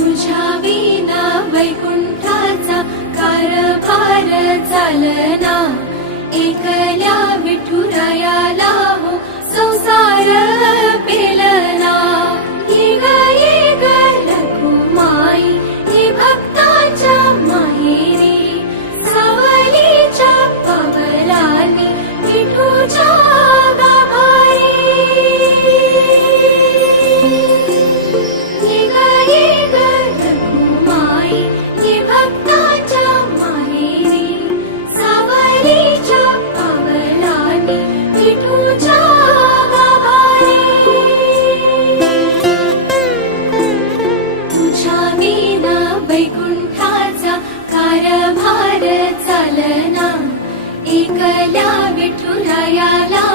तुझ्या विना वैकुंठाचा कारभार चालना, एकल्या विठुरायाला हो संसार पेलना। ये ग रखुमाई हे भक्ताच्या माहेरी, सावलीच्या पवलानी विठूच्या गाभारी। ये ग रखुमाई हे भक्ताच्या माहेरी, सावलीच्या पवलानी विठूच्या गाभारी। तुझ्या विना वैकुंठाचा कारभार चालना, एकल्या विठुरायाला